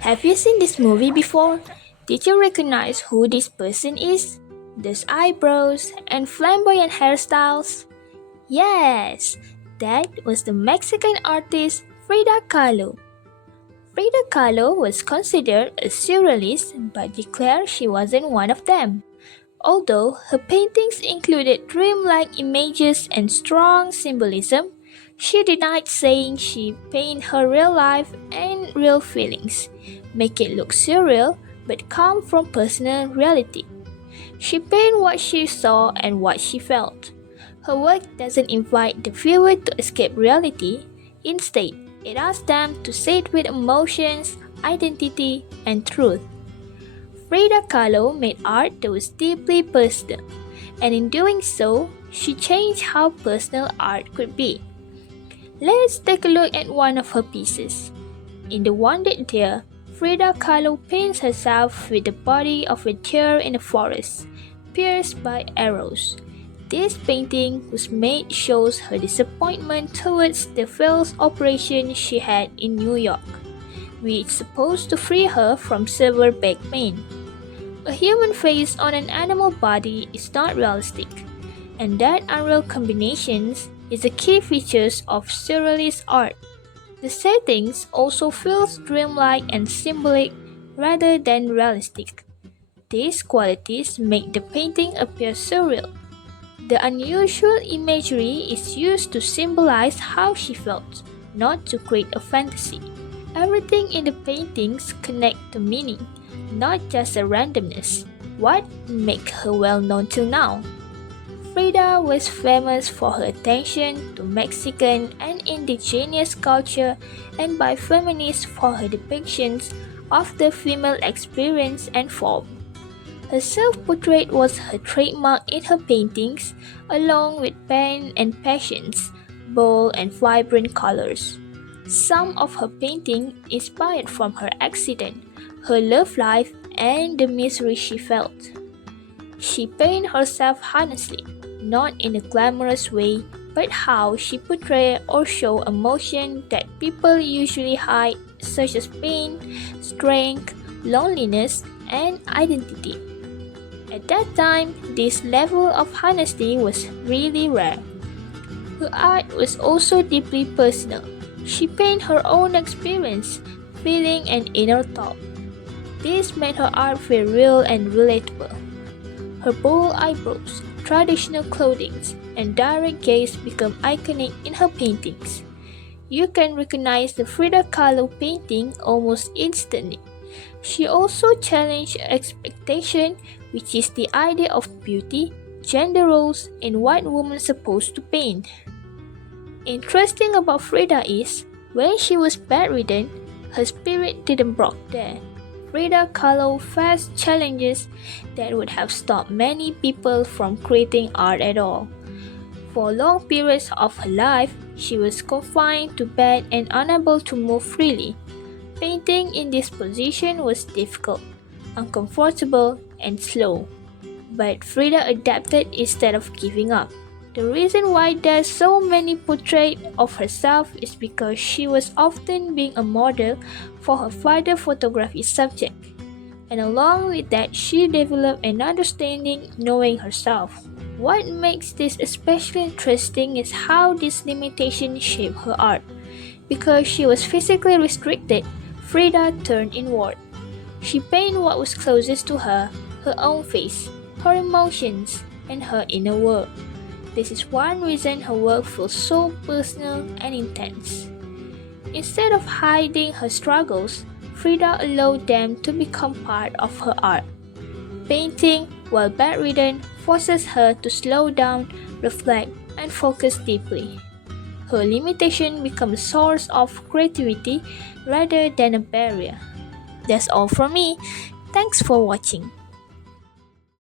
Have you seen this movie before? Did you recognize who this person is? Those eyebrows and flamboyant hairstyles? Yes, that was the Mexican artist Frida Kahlo. Frida Kahlo was considered a surrealist but declared she wasn't one of them. Although her paintings included dreamlike images and strong symbolism, she denied saying she painted her real life and real feelings, make it look surreal but come from personal reality. She painted what she saw and what she felt. Her work doesn't invite the viewer to escape reality, instead, it asks them to sit with emotions, identity, and truth. Frida Kahlo made art that was deeply personal, and in doing so, she changed how personal art could be. Let's take a look at one of her pieces. In The Wounded Deer, Frida Kahlo paints herself with the body of a deer in a forest, pierced by arrows. This painting was made shows her disappointment towards the failed operation she had in New York, which is supposed to free her from severe back pain. A human face on an animal body is not realistic, and that unreal combinations is a key feature of surrealist art. The settings also feels dreamlike and symbolic rather than realistic. These qualities make the painting appear surreal. The unusual imagery is used to symbolize how she felt, not to create a fantasy. Everything in the paintings connects to meaning, not just a randomness. What makes her well known till now? Frida was famous for her attention to Mexican and indigenous culture and by feminists for her depictions of the female experience and form. Her self-portrait was her trademark in her paintings, along with pain and passions, bold and vibrant colors. Some of her paintings inspired from her accident, her love life, and the misery she felt. She painted herself honestly, not in a glamorous way, but how she portrayed or showed emotion that people usually hide, such as pain, strength, loneliness, and identity. At that time, this level of honesty was really rare. Her art was also deeply personal. She painted her own experience, feeling, and inner thought. This made her art feel real and relatable. Her bold eyebrows, traditional clothing, and direct gaze become iconic in her paintings. You can recognize the Frida Kahlo painting almost instantly. She also challenged expectation, which is the idea of beauty, gender roles, and what women are supposed to paint. Interesting about Frida is, when she was bedridden, her spirit didn't break there. Frida Kahlo faced challenges that would have stopped many people from creating art at all. For long periods of her life, she was confined to bed and unable to move freely. Painting in this position was difficult, uncomfortable, and slow. But Frida adapted instead of giving up. The reason why there's so many portraits of herself is because she was often being a model for her father's photography subject. And along with that, she developed an understanding knowing herself. What makes this especially interesting is how this limitation shaped her art. Because she was physically restricted, Frida turned inward. She painted what was closest to her own face, her emotions, and her inner world. This is one reason her work feels so personal and intense. Instead of hiding her struggles, Frida allowed them to become part of her art. Painting, while bedridden, forces her to slow down, reflect, and focus deeply. Her limitation becomes a source of creativity rather than a barrier. That's all from me. Thanks for watching.